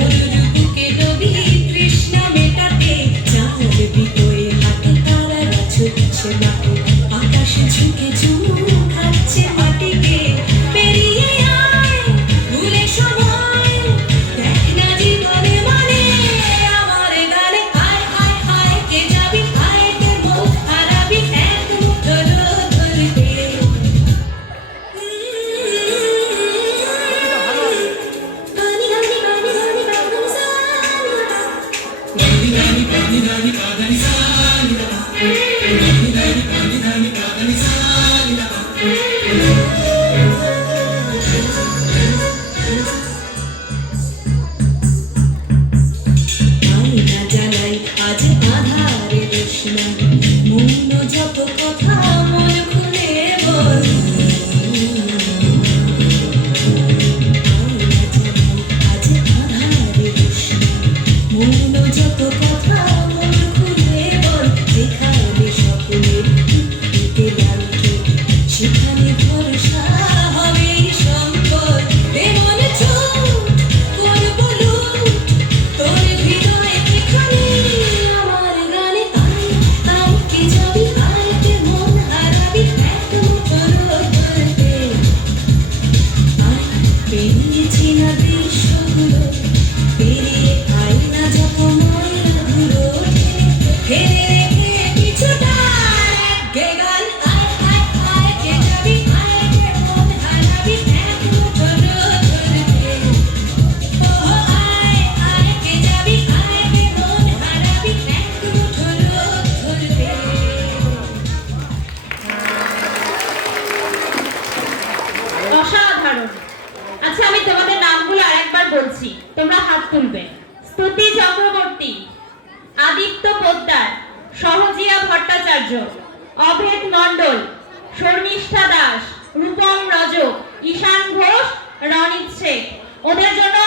Ooh. కాదని పెద్దిదాని కాదని సారుడా বলছি তোমরা হাত তুলবে। স্তুতি চক্রবর্তী, আদিত্য পোদ্দার সহজিয়া ভট্টাচার্য, অভেদ মণ্ডল, শর্মিষ্ঠা দাস, রূপম রজক, ঈশান ঘোষ রণিত শেখ। ওদের জন্য